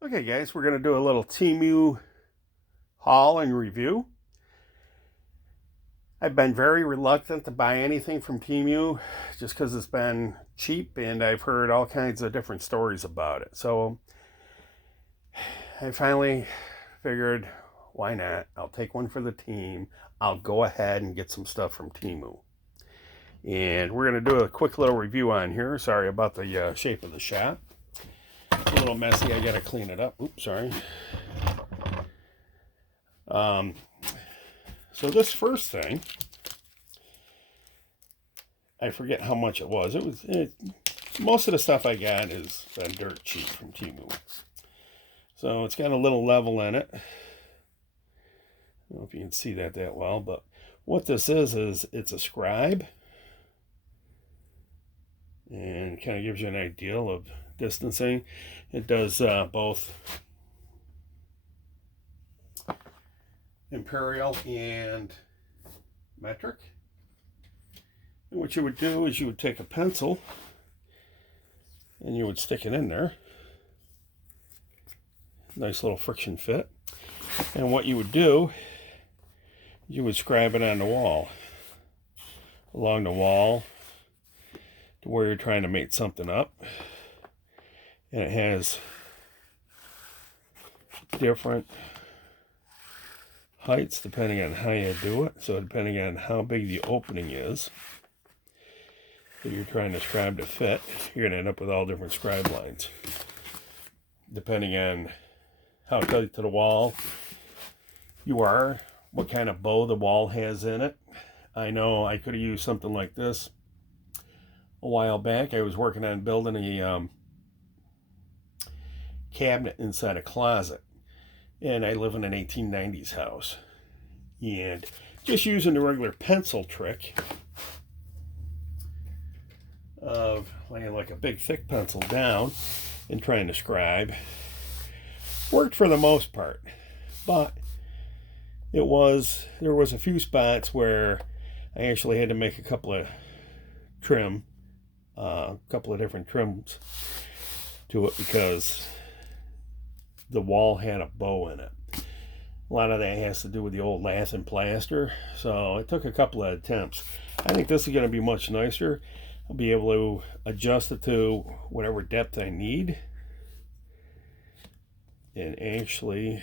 Okay guys, we're going to do a little Temu haul and review. I've been very reluctant to buy anything from Temu just because it's been cheap and I've heard all kinds of different stories about it. So I finally figured, why not? I'll take one for the team. I'll go ahead and get some stuff from Temu. And we're going to do a quick little review on here. Sorry about the shape of the shot. It's a little messy. I got to clean it up. Oops, sorry. So this first thing, I forget how much it was. Most of the stuff I got is been dirt cheap from Temu. So it's got a little level in it. I don't know if you can see that well, but what this is it's a scribe. And kind of gives you an idea of distancing. It does both imperial and metric. And what you would do is you would take a pencil and you would stick it in there. Nice little friction fit. And what you would do, you would scribe it on the wall. Along the wall to where you're trying to make something up. And it has different heights depending on how you do it. So depending on how big the opening is that you're trying to scribe to fit, you're going to end up with all different scribe lines. Depending on how tight to the wall you are, what kind of bow the wall has in it. I know I could have used something like this a while back. I was working on building a cabinet inside a closet, and I live in an 1890s house, and just using the regular pencil trick of laying like a big thick pencil down and trying to scribe worked for the most part. But there was a few spots where I actually had to make a couple of different trims to it because the wall had a bow in it. A lot of that has to do with the old lath and plaster, so it took a couple of attempts. I think this is going to be much nicer. I'll be able to adjust it to whatever depth I need and actually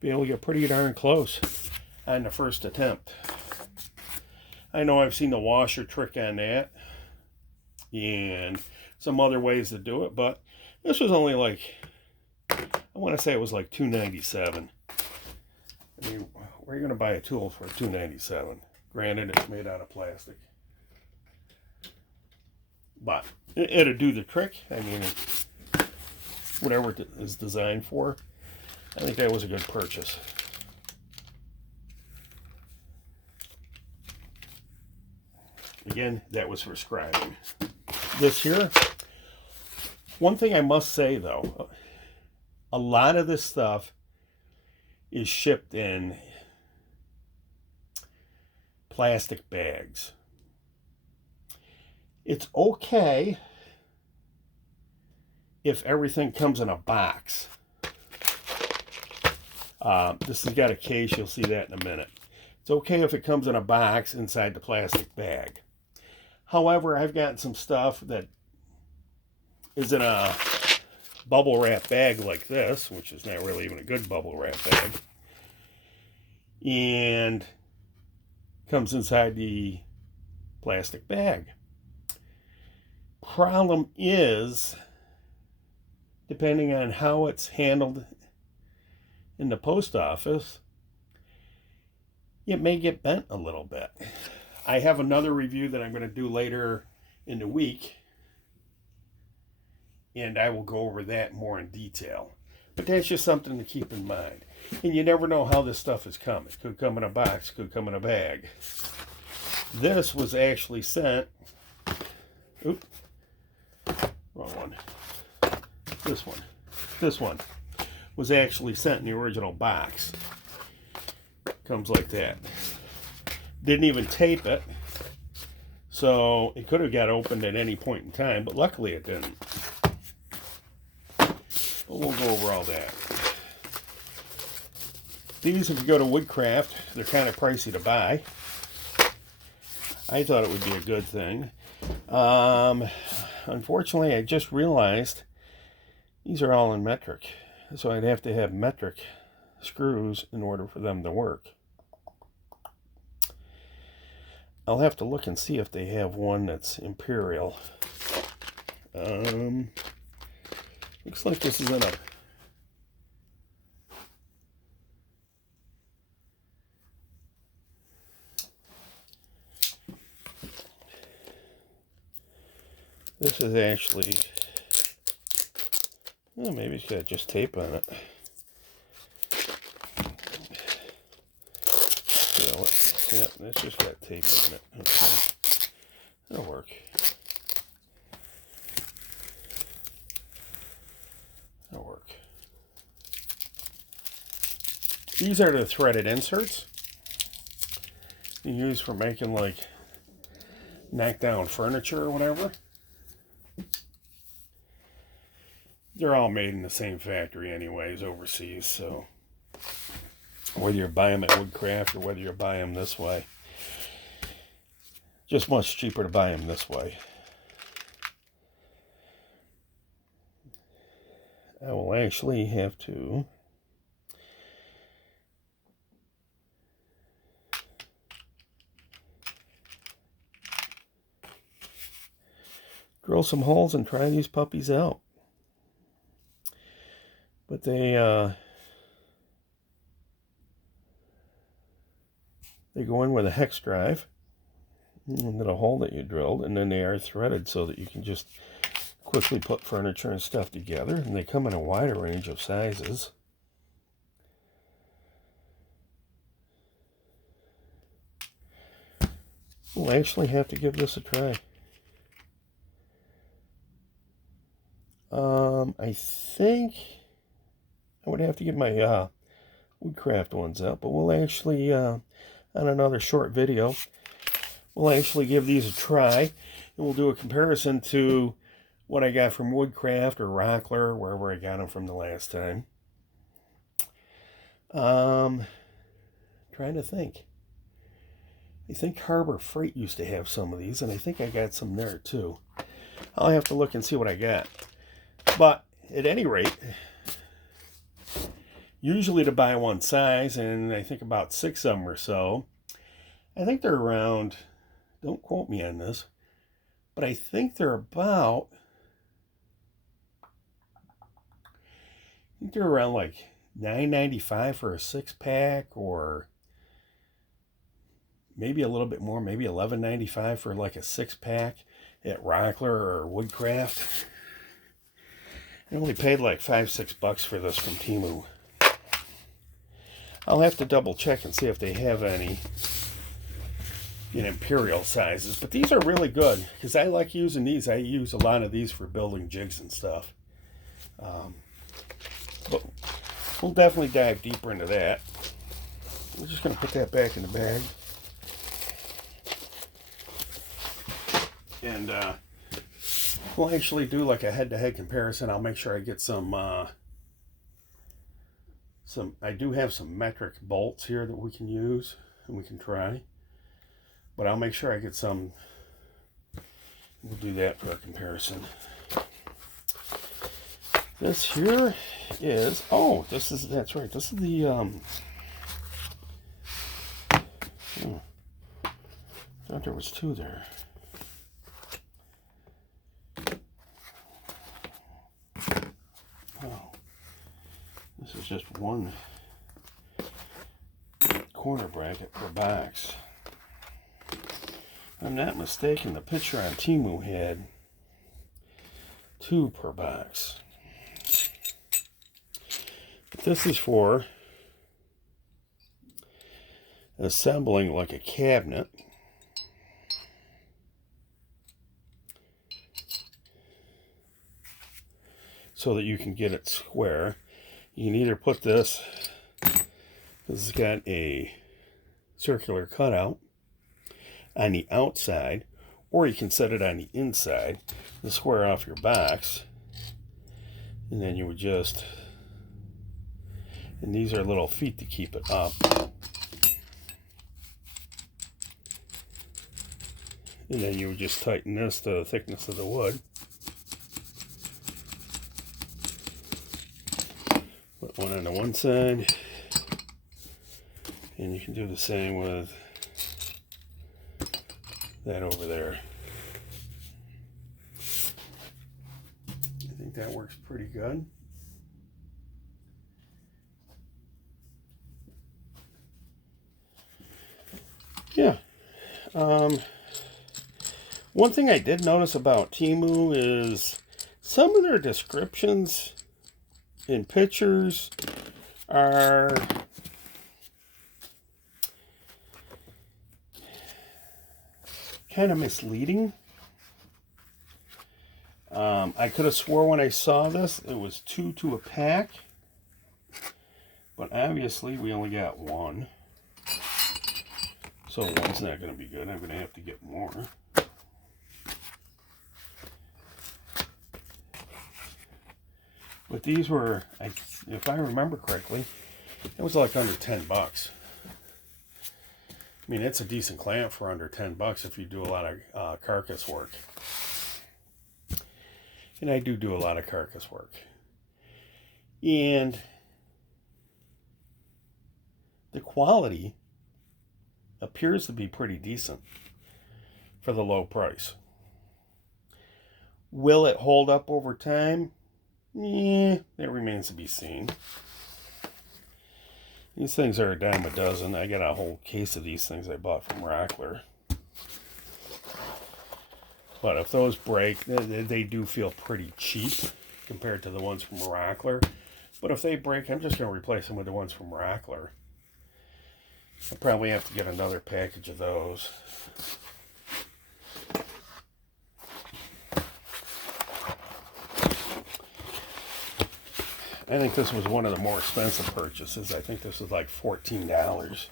be able to get pretty darn close on the first attempt. I know I've seen the washer trick on that and some other ways to do it, but this was only like, I want to say it was like $2.97. I mean, where are you going to buy a tool for $2.97? Granted, it's made out of plastic, but it'll do the trick. I mean, whatever it is designed for, I think that was a good purchase. Again, that was for scribing. This here, one thing I must say though, a lot of this stuff is shipped in plastic bags. It's okay if everything comes in a box. This has got a case, you'll see that in a minute. It's okay if it comes in a box inside the plastic bag. However, I've gotten some stuff that is in a bubble wrap bag like this, which is not really even a good bubble wrap bag, and comes inside the plastic bag. Problem is, depending on how it's handled in the post office, it may get bent a little bit. I have another review that I'm going to do later in the week, and I will go over that more in detail. But that's just something to keep in mind. And you never know how this stuff is coming. It could come in a box, could come in a bag. This was actually sent, oops, wrong one. This one was actually sent in the original box. Comes like that. Didn't even tape it, so it could have got opened at any point in time, but luckily it didn't. But we'll go over all that. These, if you go to Woodcraft, they're kind of pricey to buy. I thought it would be a good thing. Unfortunately, I just realized these are all in metric. So I'd have to have metric screws in order for them to work. I'll have to look and see if they have one that's imperial. Looks like this is in a... This is actually... Well, maybe it's got just tape on it. Yeah, it's just got tape on it. Okay. That'll work. That'll work. These are the threaded inserts you use for making like knockdown furniture or whatever. They're all made in the same factory anyways overseas, so whether you buy them at Woodcraft or whether you buy them this way, just much cheaper to buy them this way. I will actually have to drill some holes and try these puppies out. But they go in with a hex drive into the hole that you drilled, and then they are threaded so that you can just quickly put furniture and stuff together, and they come in a wider range of sizes. We'll actually have to give this a try. I think I would have to get my Woodcraft ones out, but we'll actually, on another short video, we'll actually give these a try, and we'll do a comparison to what I got from Woodcraft or Rockler, wherever I got them from the last time. Trying to think. I think Harbor Freight used to have some of these, and I think I got some there too. I'll have to look and see what I got. But at any rate, usually to buy one size, and I think about 6 of them or so, I think they're around, don't quote me on this, but I think they're about, they're around like $9.95 for a 6-pack, or maybe a little bit more, maybe $11.95 for like a 6-pack at Rockler or Woodcraft. I only paid like $5-6 for this from Temu. I'll have to double check and see if they have any in imperial sizes, but these are really good because I like using these. I use a lot of these for building jigs and stuff. But we'll definitely dive deeper into that. We're just going to put that back in the bag. And we'll actually do like a head-to-head comparison. I'll make sure I get some, I do have some metric bolts here that we can use and we can try. But I'll make sure I get some, we'll do that for a comparison. This here is, oh, this is, that's right, this is the, I thought there was 2 there. Oh, this is just 1 corner bracket per box. If I'm not mistaken, the picture on Temu had 2 per box. But this is for assembling like a cabinet. So that you can get it square. You can either put this has got a circular cutout on the outside, or you can set it on the inside to square off your box And then you would just, and these are little feet to keep it up. And then you would just tighten this to the thickness of the wood. Put one on the one side. And you can do the same with that over there. I think that works pretty good. Yeah. One thing I did notice about Temu is some of their descriptions in pictures are kind of misleading. I could have swore when I saw this it was 2 to a pack, but obviously we only got 1. So one's not going to be good. I'm going to have to get more. But these were, if I remember correctly, it was like under 10 bucks. I mean, it's a decent clamp for under 10 bucks if you do a lot of carcass work. And I do a lot of carcass work. And the quality appears to be pretty decent for the low price. Will it hold up over time? That remains to be seen. These things are a dime a dozen. I got a whole case of these things I bought from Rockler. But if those break, they do feel pretty cheap compared to the ones from Rockler. But if they break, I'm just going to replace them with the ones from Rockler. I'll probably have to get another package of those. I think this was one of the more expensive purchases. I think this was like $14.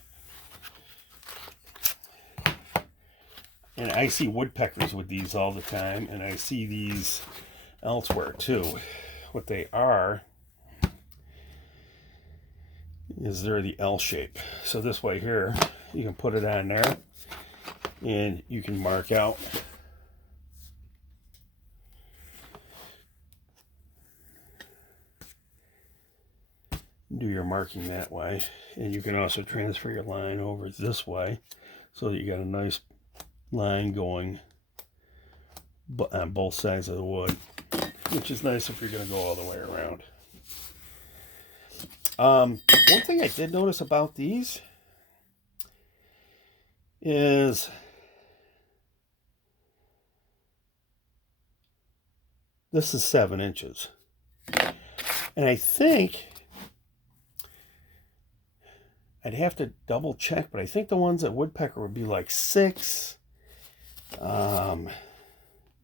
And I see woodpeckers with these all the time, and I see these elsewhere too. What they are is they're the L shape. So this way here, you can put it on there, and you can mark out do your marking that way, and you can also transfer your line over this way so that you got a nice line going on both sides of the wood, which is nice if you're going to go all the way around. One thing I did notice about these is this is 7 inches, and I think I'd have to double check, but I think the ones at Woodpecker would be like 6.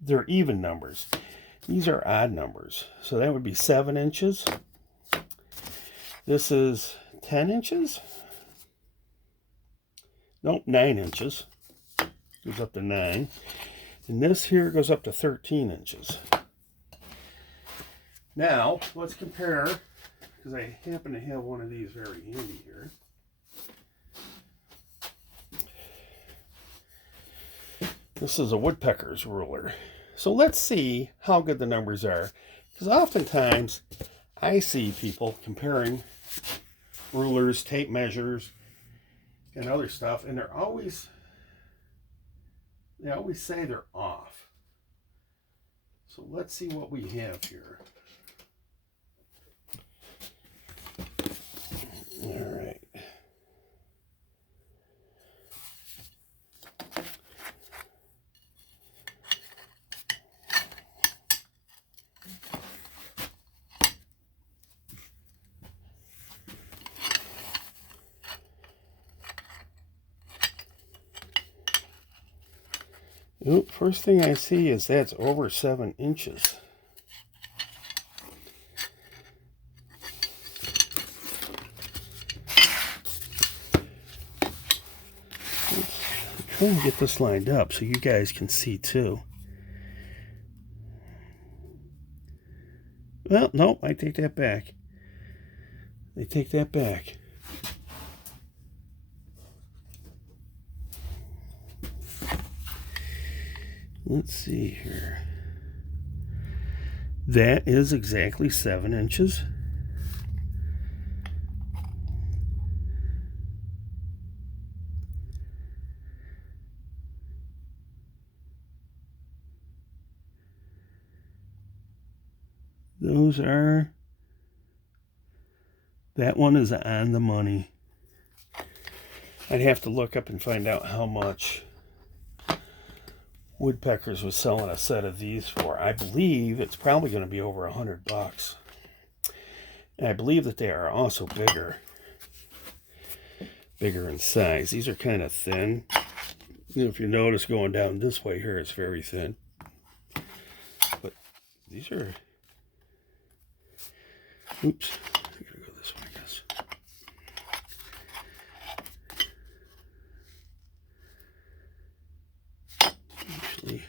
They're even numbers. These are odd numbers. So that would be 7 inches. This is 10 inches. Nope, 9 inches. Goes up to 9. And this here goes up to 13 inches. Now, let's compare, because I happen to have one of these very handy here. This is a Woodpecker's ruler. So let's see how good the numbers are. Because oftentimes I see people comparing rulers, tape measures, and other stuff, and they always say they're off. So let's see what we have here. All right. Oop, first thing I see is that's over 7 inches. I'm trying to get this lined up so you guys can see too. Well, no, I take that back. I take that back. Let's see here. That is exactly 7 inches. Those are, that one is on the money. I'd have to look up and find out how much Woodpeckers was selling a set of these for. I believe it's probably going to be over $100. And I believe that they are also bigger in size. These are kind of thin. You know, if you notice going down this way here, it's very thin. But these are, oops, I gotta go this way, I guess. Actually,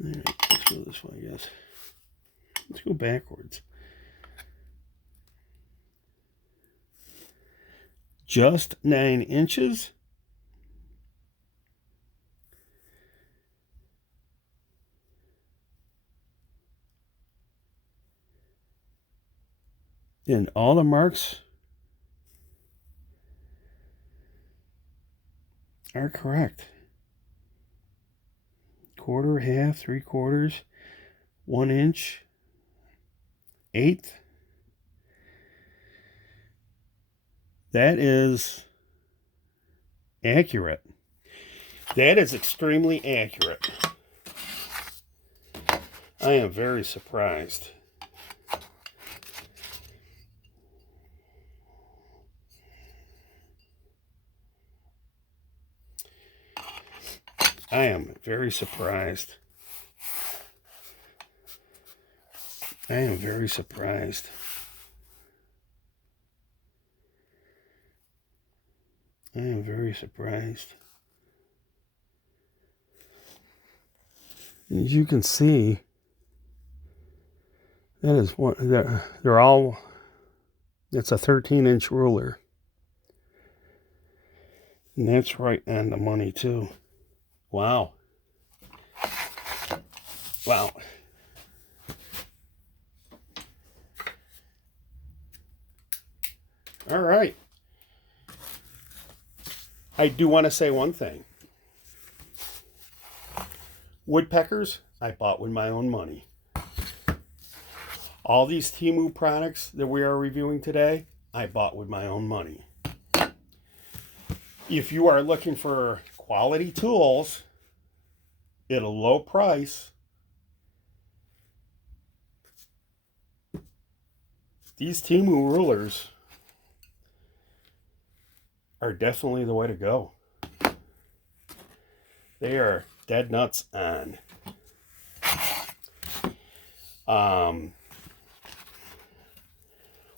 all right, let's go this way, I guess. Let's go backwards. Just 9 inches. And all the marks are correct. Quarter, half, 3/4, 1 inch, 1/8. That is accurate. That is extremely accurate. I am very surprised. I am very surprised. I am very surprised. I am very surprised. As you can see, that is what they're all. It's a 13-inch ruler, and that's right on the money too. Wow. Wow. All right. I do want to say one thing. Woodpeckers, I bought with my own money. All these Temu products that we are reviewing today, I bought with my own money. If you are looking for quality tools at a low price, these Temu rulers are definitely the way to go. They are dead nuts on.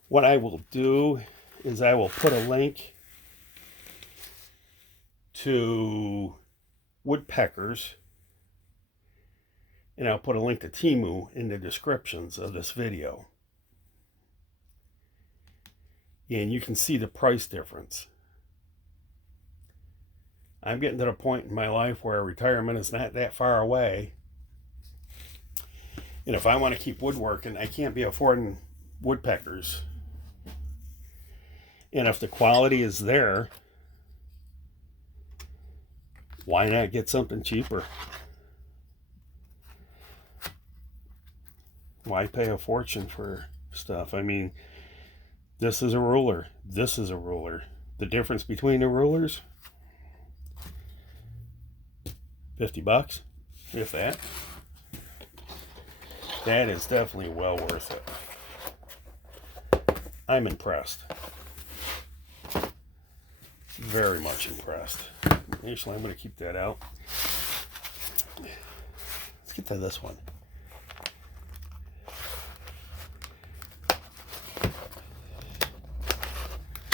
What I will do is I will put a link to Woodpeckers, and I'll put a link to Temu in the descriptions of this video. And you can see the price difference. I'm getting to the point in my life where retirement is not that far away. And if I want to keep woodworking, I can't be affording Woodpeckers. And if the quality is there, why not get something cheaper? Why pay a fortune for stuff? I mean, this is a ruler. This is a ruler. The difference between the rulers, $50, if that. That is definitely well worth it. I'm impressed. Very much impressed. Actually, I'm going to keep that out. Let's get to this one.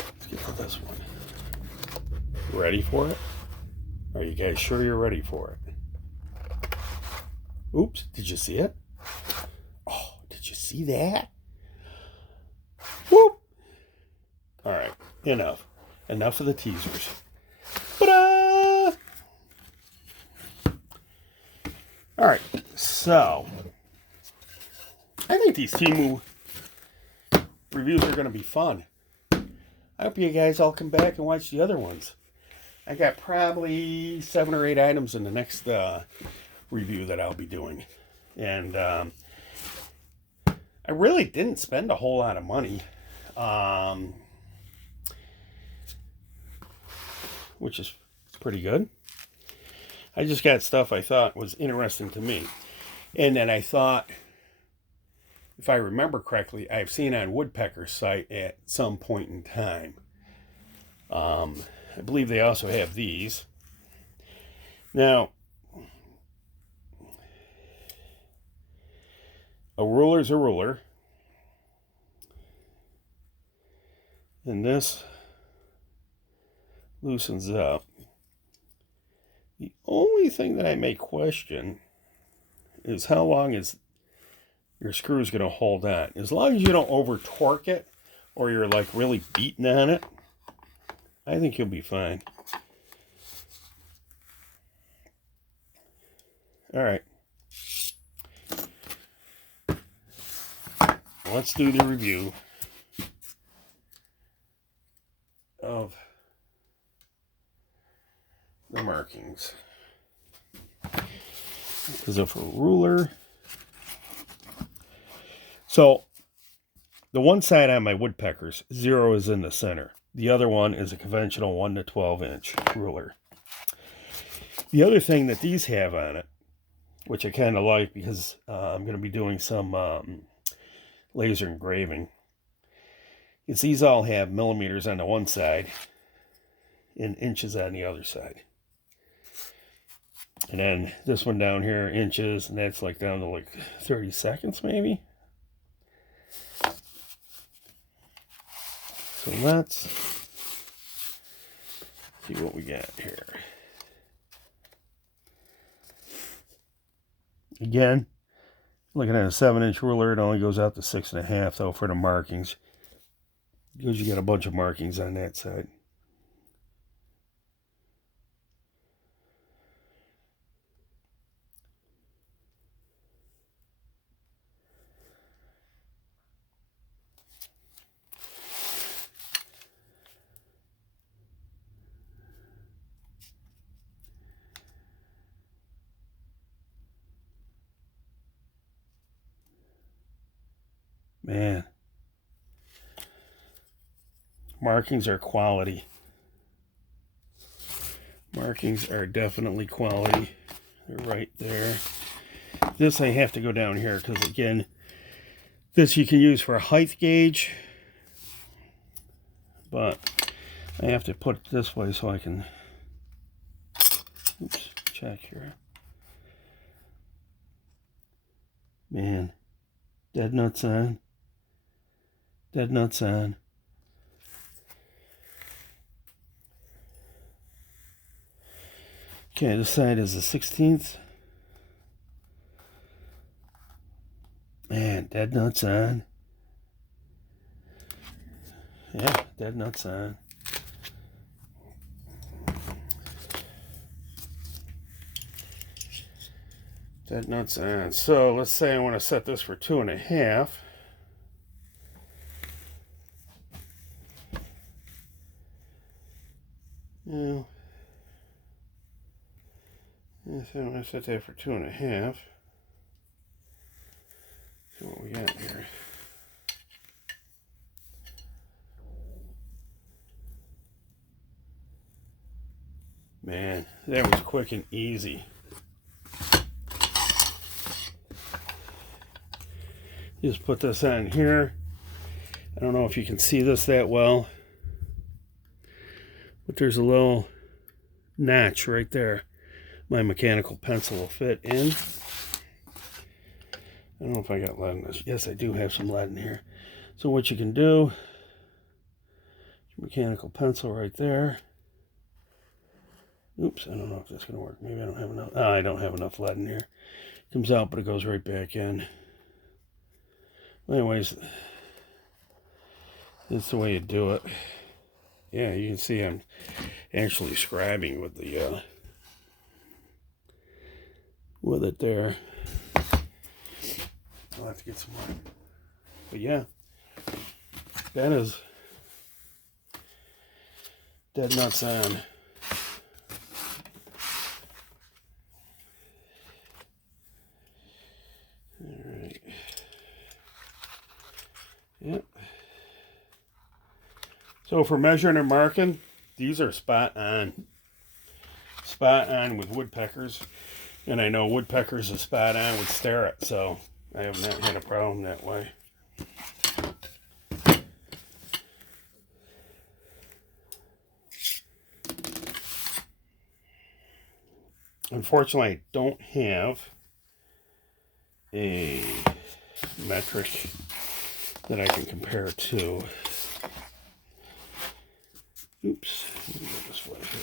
Let's get to this one. Ready for it? Are you guys sure you're ready for it? Oops, did you see it? see that? Whoop! All right, enough. Enough of the teasers. Ta-da! All right, so I think these Temu reviews are going to be fun. I hope you guys all come back and watch the other ones. I got probably 7 or 8 items in the next review that I'll be doing. And I really didn't spend a whole lot of money. Which is pretty good. I just got stuff I thought was interesting to me. And then I thought, if I remember correctly, I've seen on Woodpeckers' site at some point in time. I believe they also have these. Now, a ruler's a ruler. And this loosens up. The only thing that I may question is how long is your screw is going to hold on. As long as you don't over torque it or you're like really beating on it, I think you'll be fine. All right. Let's do the review of the markings. Because of a ruler. So the one side on my Woodpeckers, 0 is in the center. The other one is a conventional 1 to 12 inch ruler. The other thing that these have on it, which I kind of like because I'm going to be doing some laser engraving, is these all have millimeters on the one side and inches on the other side. And then this one down here, inches, and that's like down to like 30 seconds maybe. So let's see what we got here. Again, looking at a 7-inch ruler, it only goes out to 6.5 though for the markings. Because you got a bunch of markings on that side. Man, markings are quality. Markings are definitely quality. They're right there. This I have to go down here because, again, this you can use for a height gauge, but I have to put it this way so I can, oops, check here. Man, dead nuts on. Dead nuts on. Okay, this side is the 16th. Man, dead nuts on. Yeah, dead nuts on. Dead nuts on. So let's say I want to set this for 2.5. Now, so I'm going to set that for 2.5. See what we got here. Man, that was quick and easy. Just put this on here. I don't know if you can see this that well, but there's a little notch right there. My mechanical pencil will fit in. I don't know if I got lead in this. Yes, I do have some lead in here. So what you can do, mechanical pencil right there. Oops, I don't know if that's going to work. Maybe I don't have enough. Oh, I don't have enough lead in here. Comes out, but it goes right back in. Anyways, that's the way you do it. Yeah, you can see I'm actually scribing with the with it there. I'll have to get some more. But yeah, that is dead nuts on. Alright. Yep. So for measuring and marking, these are spot on. Spot on with woodpeckers. And I know woodpeckers is spot on with starret, so I have not had a problem that way. Unfortunately, I don't have a metric that I can compare it to. Oops, let me go this way here.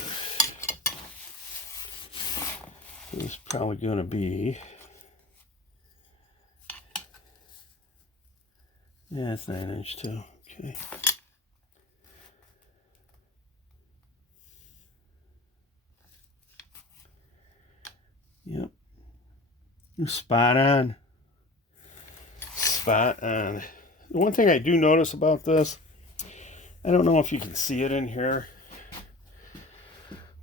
This is probably going to be, yeah, it's 9" too. Okay. Yep. Spot on. Spot on. The one thing I do notice about this, I don't know if you can see it in here,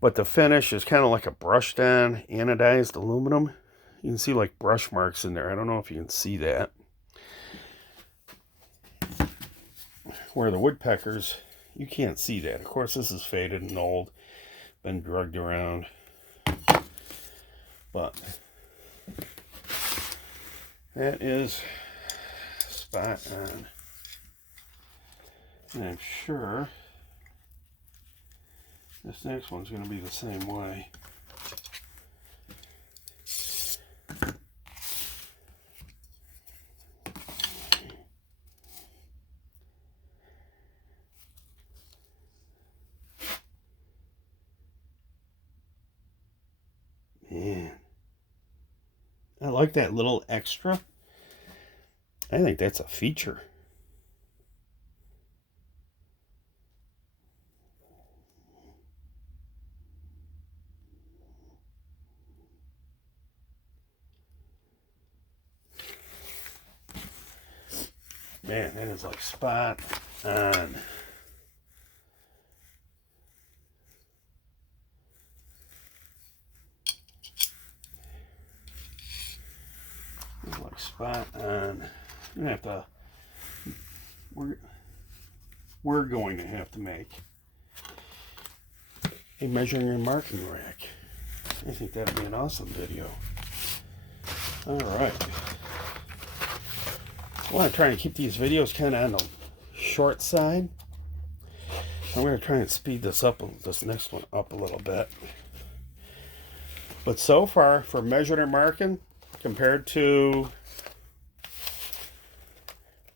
but the finish is kind of like a brushed on anodized aluminum. You can see like brush marks in there. I don't know if you can see that. Where the woodpeckers, you can't see that. Of course, this is faded and old, been drugged around. But that is spot on. And I'm sure this next one's going to be the same way. Man, I like that little extra. I think that's a feature. Man, that is like spot on. It's like spot on. We're gonna have to. We're going to have to make a measuring and marking rack. I think that'd be an awesome video. All right. I want to try and keep these videos kind of on the short side. I'm going to try and speed this next one up a little bit. But so far, for measuring and marking, compared to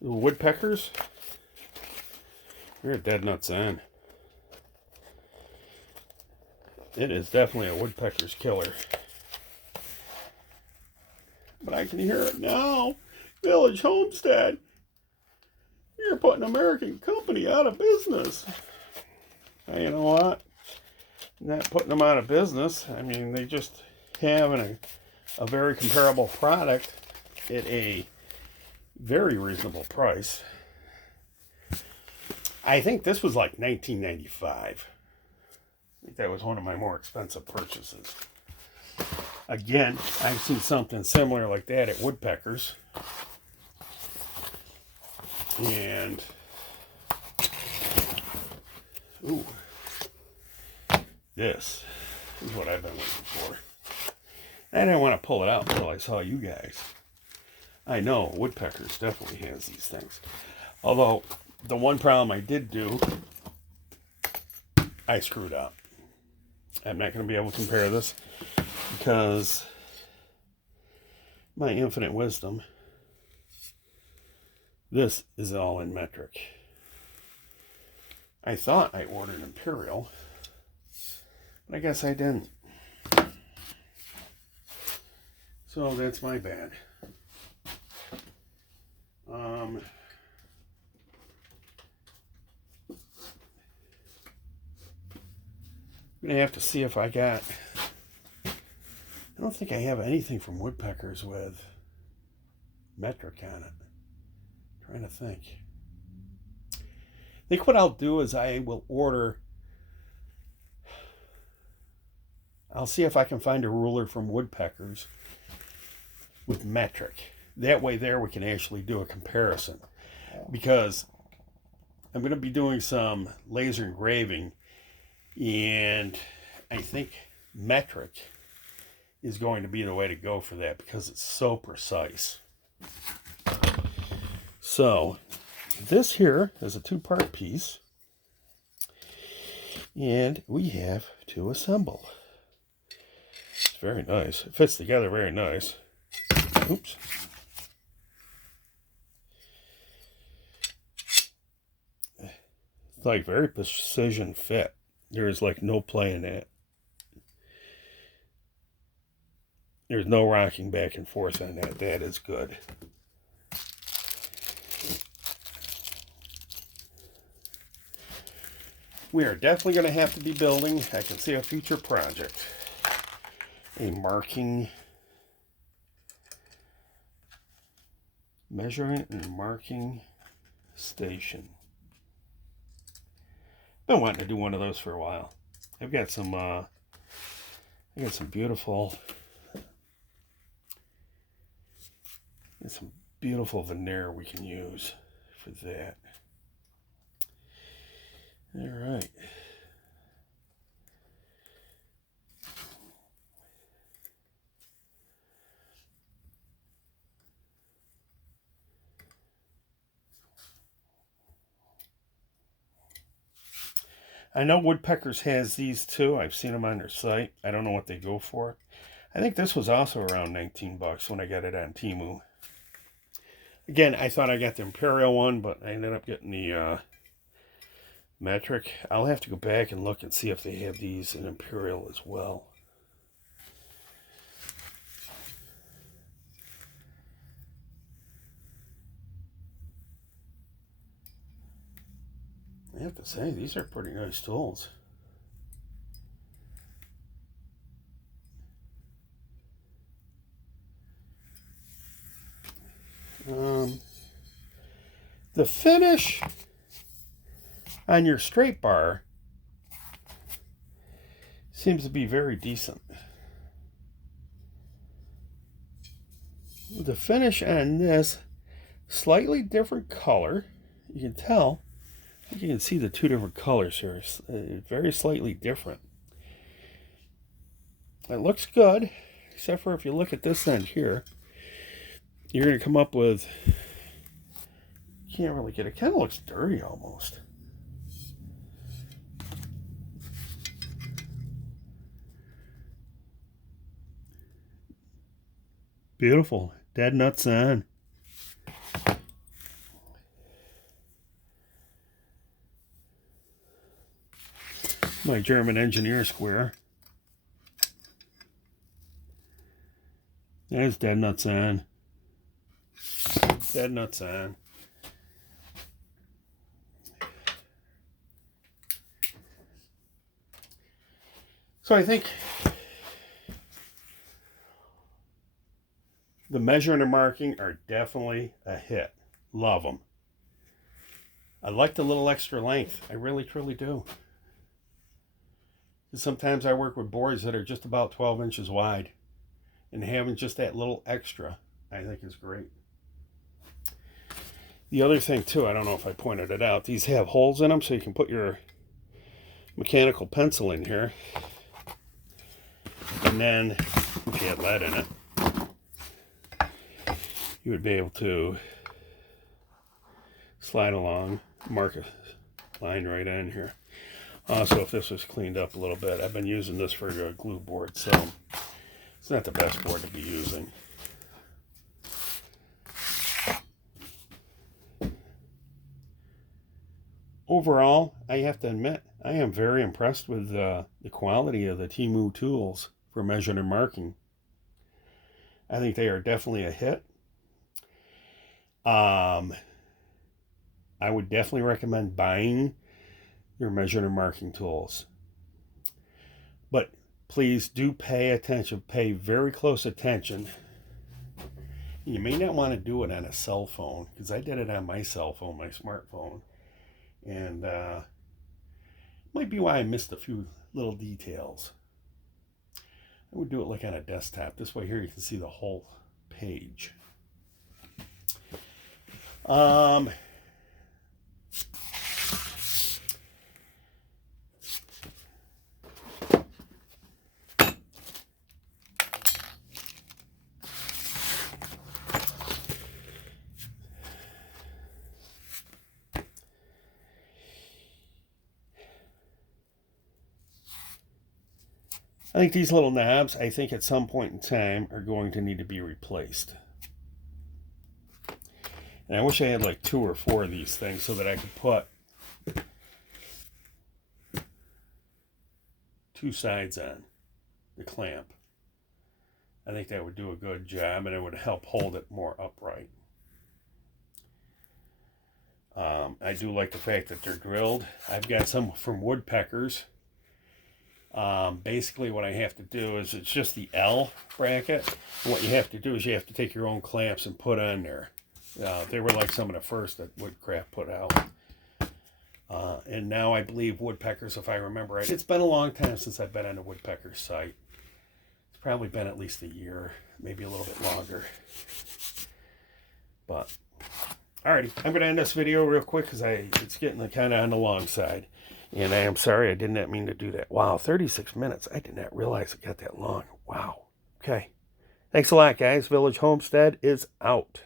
the woodpeckers, we're dead nuts on. It is definitely a woodpecker's killer. But I can hear it now. Village Homestead, you're putting an American company out of business. Well, you know what? Not putting them out of business. I mean, they just have a very comparable product at a very reasonable price. I think this was like $19.95. I think that was one of my more expensive purchases. Again, I've seen something similar like that at Woodpeckers. And, ooh, this is what I've been looking for. I didn't want to pull it out until I saw you guys. I know Woodpeckers definitely has these things. Although, the one problem I did do, I screwed up. I'm not going to be able to compare this because my infinite wisdom, this is all in metric. I thought I ordered Imperial, but I guess I didn't. So that's my bad. going to have to see if I got... I don't think I have anything from Woodpeckers with metric on it. I'm trying to think. I think what I'll do is I will order... I'll see if I can find a ruler from Woodpeckers with metric. That way there we can actually do a comparison. Because I'm going to be doing some laser engraving, and I think metric is going to be the way to go for that because it's so precise. So this here is a two-part piece, and we have to assemble. It's very nice. It fits together very nice. Oops. It's like very precision fit. There is like no play in that. There's no rocking back and forth on that. That is good. We are definitely going to have to be building, I can see a future project, a measuring and marking station. Been wanting to do one of those for a while. I've got some beautiful veneer we can use for that. All right. I know Woodpeckers has these too. I've seen them on their site. I don't know what they go for. I think this was also around 19 bucks when I got it on Temu. Again, I thought I got the Imperial one, but I ended up getting the metric. I'll have to go back and look and see if they have these in Imperial as well. I have to say, these are pretty nice tools. The finish on your straight bar seems to be very decent. The finish on this, slightly different color. You can tell. I think you can see the two different colors here. It's very slightly different. It looks good, except for if you look at this end here, you're going to come up with, can't really get it. Kind of looks dirty almost. Beautiful. Dead nuts on. My German engineer square. There's dead nuts on. Dead nuts on. So I think the measuring and marking are definitely a hit. Love them. I like the little extra length. I really, truly do. Sometimes I work with boards that are just about 12 inches wide. And having just that little extra, I think is great. The other thing too, I don't know if I pointed it out, these have holes in them so you can put your mechanical pencil in here. And then, if you had lead in it, you would be able to slide along, mark a line right in here. Also, if this was cleaned up a little bit, I've been using this for a glue board, so it's not the best board to be using. Overall, I have to admit, I am very impressed with the quality of the Temu tools for measuring and marking. I think they are definitely a hit. I would definitely recommend buying your measuring and marking tools. But please do pay attention. Pay very close attention. You may not want to do it on a cell phone, because I did it on my cell phone, my smartphone. And might be why I missed a few little details. I would do it like on a desktop. This way here you can see the whole page. I think these little knobs, I think at some point in time, are going to need to be replaced. And I wish I had like 2 or 4 of these things so that I could put 2 sides on the clamp. I think that would do a good job, and it would help hold it more upright. I do like the fact that they're drilled. I've got some from Woodpeckers. Basically what I have to do is, it's just the L bracket, and what you have to do is you have to take your own clamps and put on there. They were like some of the first that Woodcraft put out. And now I believe Woodpeckers, if I remember right, it's been a long time since I've been on the Woodpeckers site. It's probably been at least a year, maybe a little bit longer. But alrighty, I'm going to end this video real quick because it's getting kind of on the long side. And I am sorry, I did not mean to do that. Wow, 36 minutes. I did not realize it got that long. Wow. Okay. Thanks a lot, guys. Village Homestead is out.